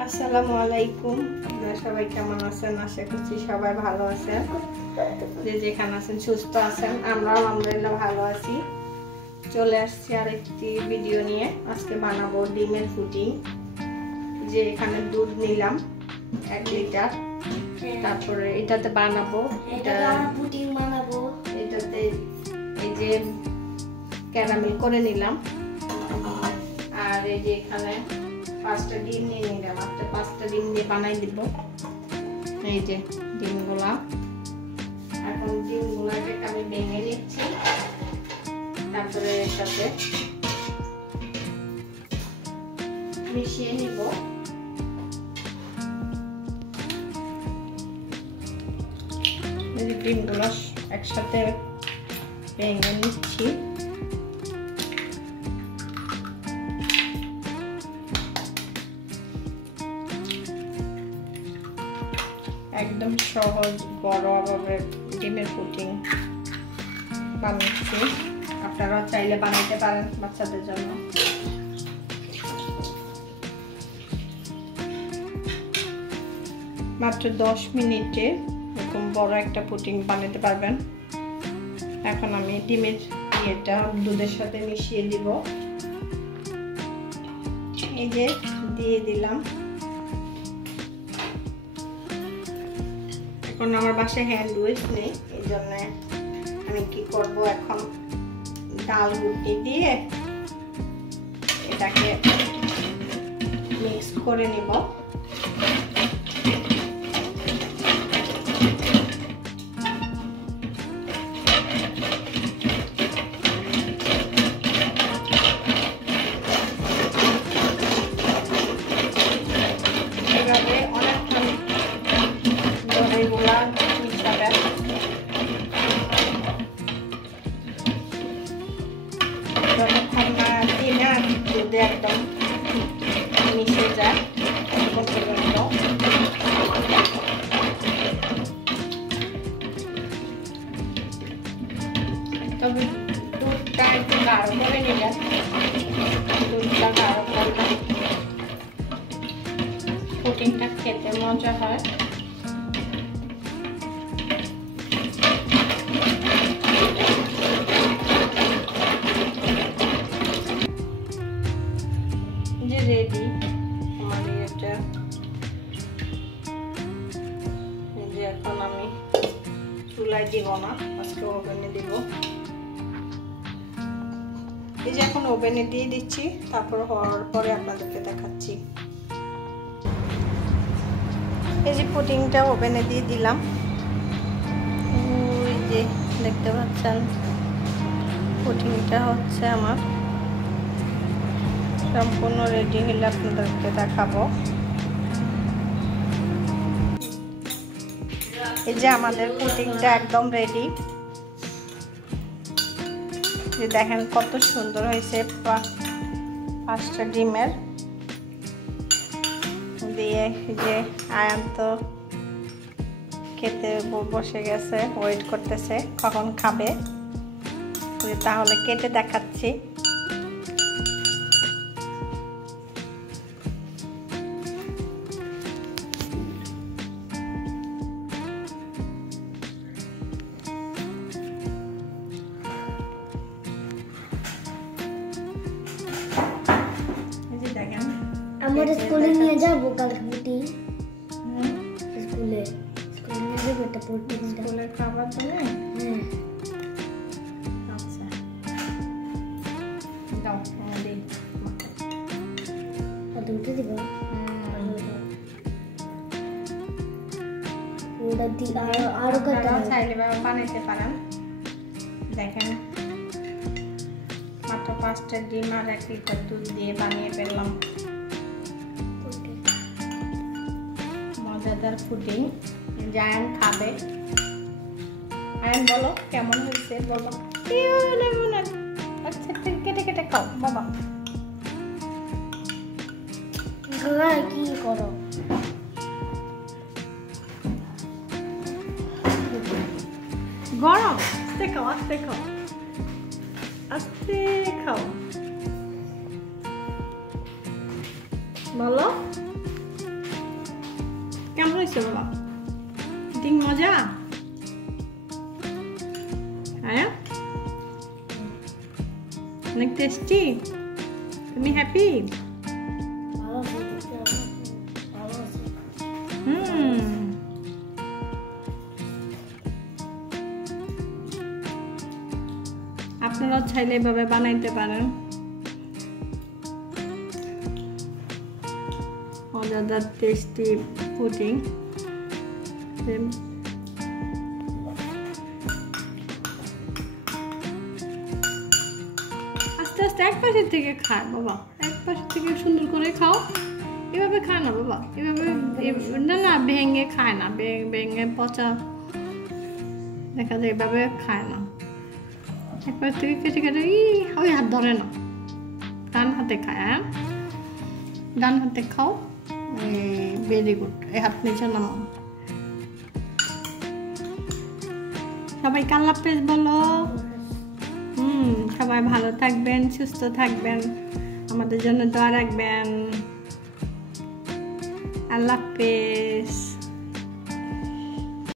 আসসালামু আলাইকুম। আপনারা সবাই কেমন আছেন? আশা করছি সবাই ভালো আছেন, যে যেখানে আছেন সুস্থ আছেন। আমরা আলহামদুলিল্লাহ ভালো আছি। চলে আসছি আরেকটি ভিডিও নিয়ে। আজকে বানাবো ডিমের পুডিং। যে এখানে দুধ নিলাম 1 লিটার, তারপরে এটাতে বানাবো পুডিং বানাবো। এটাতে এই যে ক্যারামেল করে নিলাম, আর এই যে এখানে 5টা ডিম নিয়ে নিলাম। আজকে 5টা ডিম দিয়ে বানাই দিব। এই যে ডিমগুলা, এখন ডিমগুলাকে আমি ভেঙে নিচ্ছি, তারপরে এর সাথে মিশিয়ে নিব। এই যে ডিমগুলো একসাথে ভেঙে নিচ্ছি। একদম সহজ ঘরোয়াভাবে ডিমের পুডিং বানাচ্ছি। আপনারা চাইলে বানাইতে পারেন বাচ্চাদের জন্য। মাত্র 10 মিনিটে এরকম বড় একটা পুডিং বানাতে পারবেন। এখন আমি ডিমের ইয়েটা দুধের সাথে মিশিয়ে দিব। এই যে দিয়ে দিলাম। এখন আমার বাসায় হ্যান্ড উইস্ক নেই, এই জন্য আমি কি করব, এখন ডাল গুটি দিয়ে এটাকে মিক্স করে নিব। এভাবে অনেকক্ষণ দইগুলা মিশাবেন। যতক্ষণ না ডিমে আর দুধে একদম মিশে যায় পর্যন্ত। তবে দুধটা একটু গাঢ় করে নিলেন, দুধটা গাঢ় করলে পুডিংটা খেতে মজা হয়। যে রেডি আমার এটা। এই যে এখন আমি চুলায় দিব না, আজকে ওভেনে দিব। এই যে এখন ওভেনে দিয়ে দিচ্ছি, তারপর হওয়ার পরে আপনাদেরকে দেখাচ্ছি। এই যে পুডিংটা ওভেনে দিয়ে দিলাম। ওই যে দেখতে পাচ্ছেন পুডিংটা হচ্ছে আমার সম্পূর্ণ রেডি হলে আপনাদেরকে দেখাবো। এই যে আমাদের পুডিংটা একদম রেডি। যে দেখেন কত সুন্দর হয়েছে। 5টা ডিমের দিয়ে যে আয়ান তো খেতে বসে গেছে, ওয়েট করতেছে কখন খাবে। তাহলে কেটে দেখাচ্ছি। আমার স্কুলে নিয়ে যাবো কালকে পুডিং। স্কুলে নিয়ে যাবো একটা পুডিং। স্কুলের খাবার দেবে? হ্যাঁ। আচ্ছা দাও, দিই। আর দুটো দিব। ওটা দিয়ে আরো কটা চাইলে বানাইতে পারেন। দেখেন মাত্র 5টা ডিম আর 1 লিটার দুধ দিয়ে বানিয়ে ফেললাম মজাদার পুডিং। আয়ান খাবে। আয়ান বলো কেমন হয়েছে, বলো। আচ্ছা কেটে কেটে খাও বাবা। কি করো? গরম, আস্তে খাও আস্তে খাও আস্তে খাও। বলো কেমন হয়েছে বাবা? ঠিক মজা? হ্যাঁ, অনেক টেস্টি। তুমি হ্যাপি? আপনারা চাইলে এভাবে বানাইতে পারেন। মজাদার টেস্টি পুডিং। আস্তে আস্তে এক পাশের থেকে খায় বাবা, এক পাশের থেকে সুন্দর করে খাও। এভাবে খায় না বাবা, এভাবে না না ভেঙে খায় না, ভেঙে পচা দেখা যায়, এভাবে খায় না। এক পাশ থেকে কেটে কেটে ওই হাত ধরে না, ডান হাতে খায়। হ্যাঁ, ডান হাতে খাও। Very good. এই হাত নিচে নামাও। সবাই আল্লাহ হাফেজ বলো। সবাই ভালো থাকবেন, সুস্থ থাকবেন, আমাদের জন্য দোয়া রাখবেন। আল্লাহ হাফেজ।